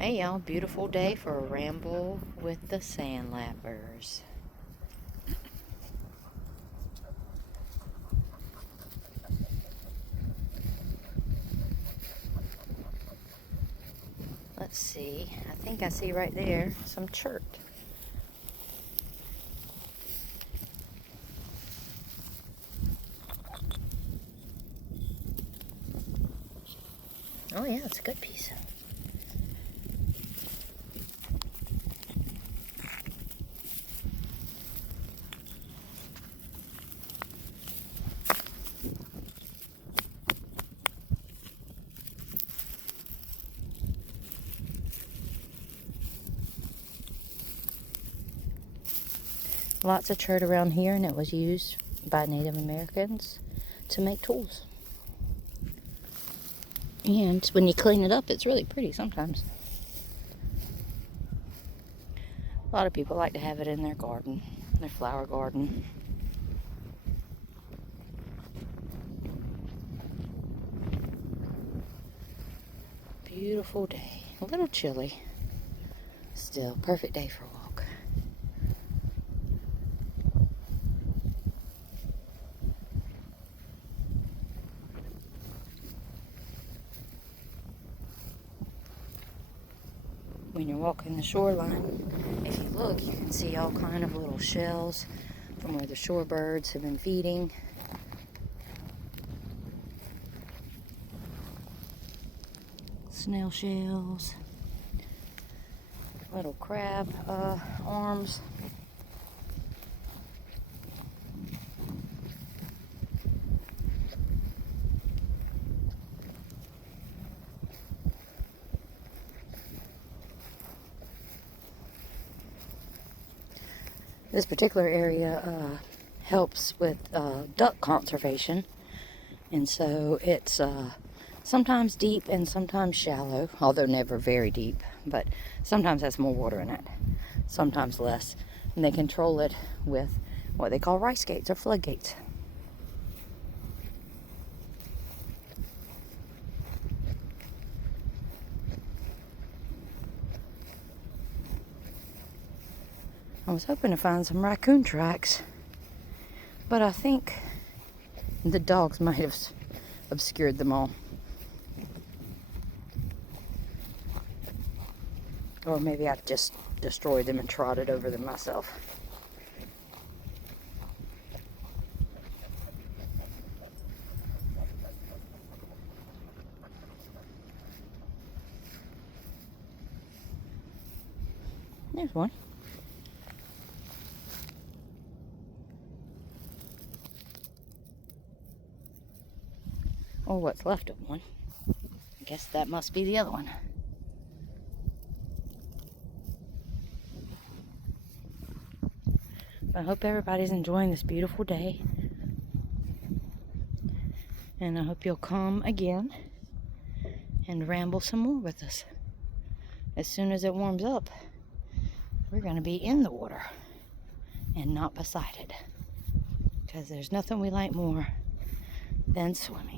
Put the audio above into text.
Hey y'all, beautiful day for a ramble with the Sandlappers. Let's see, I think I see right there some chert. Oh yeah, it's a good piece. Lots of chert around here, and it was used by Native Americans to make tools. And when you clean it up, it's really pretty sometimes. A lot of people like to have it in their garden, their flower garden. Beautiful day. A little chilly. Still, perfect day for a walk. When you're walking the shoreline, if you look, you can see all kind of little shells from where the shorebirds have been feeding. Snail shells, little crab arms. This particular area helps with duck conservation, and so it's sometimes deep and sometimes shallow, although never very deep, but sometimes has more water in it, sometimes less, and they control it with what they call rice gates or floodgates. I was hoping to find some raccoon tracks, but I think the dogs might have obscured them all. Or maybe I just destroyed them and trotted over them myself. There's one. Or what's left of one. I guess that must be the other one. I hope everybody's enjoying this beautiful day. And I hope you'll come again and ramble some more with us. As soon as it warms up, we're going to be in the water and not beside it. Because there's nothing we like more than swimming.